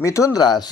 मिथुन रास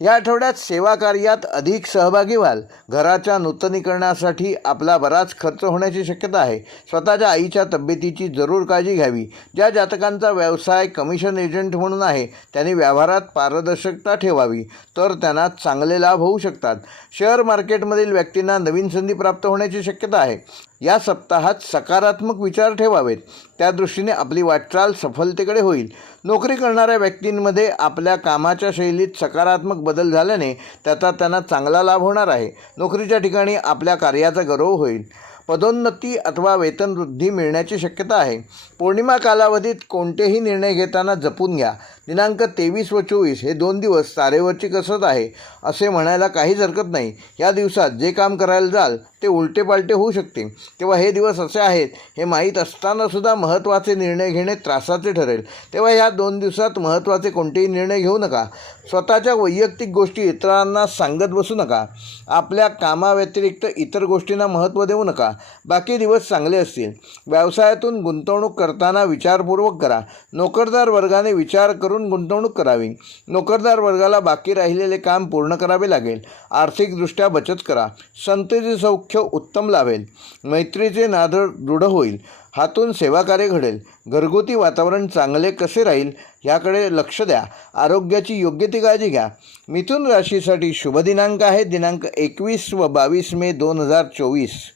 या आठवड्यात सेवा कार्यात अधिक सहभागी व्हाल. घराच्या नूतनीकरणासाठी आपला बराच खर्च होण्याची शक्यता आहे. स्वतःच्या आईच्या तब्येतीची जरूर काळजी घ्यावी. ज्या जातकांचा व्यवसाय कमिशन एजंट म्हणून आहे त्यांनी व्यवहारात पारदर्शकता ठेवावी. तर त्यांना चांगले लाभ होऊ शकतात. शेअर मार्केटमधील व्यक्तींना नवीन संधी प्राप्त होण्याची शक्यता आहे. या सप्ताहात सकारात्मक विचार ठेवावेत. त्या दृष्टीने आपली वाटचाल सफलतेकडे होईल. नोकरी करणाऱ्या व्यक्तींमध्ये आपल्या कामाच्या शैलीत सकारात्मक बदल झाल्याने त्याचा त्यांना चांगला लाभ होणार आहे. नोकरीच्या ठिकाणी आपल्या कार्याचा गौरव होईल. पदोन्नती अथवा वेतनवृद्धी मिळण्याची शक्यता आहे. पौर्णिमा कालावधीत कोणतेही निर्णय घेताना जपून घ्या. दिनांक तेवीस व चोवीस हे दोन दिवस तारेवरची कसरत आहे असे म्हणायला काहीच हरकत नाही. या दिवसात जे काम करायला जाल ते उलटे पालटे होऊ शकते. तेव्हा हे दिवस असे आहेत हे माहीत असतानासुद्धा महत्त्वाचे निर्णय घेणे त्रासाचे ठरेल. तेव्हा ह्या दोन दिवसात महत्त्वाचे कोणतेही निर्णय घेऊ नका. स्वतःच्या वैयक्तिक गोष्टी इतरांना सांगत बसू नका. आपल्या कामाव्यतिरिक्त इतर गोष्टींना महत्त्व देऊ नका. बाकी दिवस चांगले असतील. व्यवसायातून गुंतवणूक करताना विचारपूर्वक करा. नोकरदार वर्गाने विचार करून गुंतवणूक करावी. नोकरदार वर्गाला बाकी राहिलेले काम पूर्ण करावे लागेल. आर्थिकदृष्ट्या बचत करा. संतेचे सौख्य उत्तम लाभेल. मैत्रीचे नादळ दृढ होईल. हातून सेवाकार्य घडेल. घरगुती वातावरण चांगले कसे राहील ह्याकडे लक्ष द्या. आरोग्याची योग्य ती काळजी घ्या. मिथुन राशीसाठी शुभ दिनांक आहे. दिनांक एकवीस व बावीस मे दोन हजार चोवीस.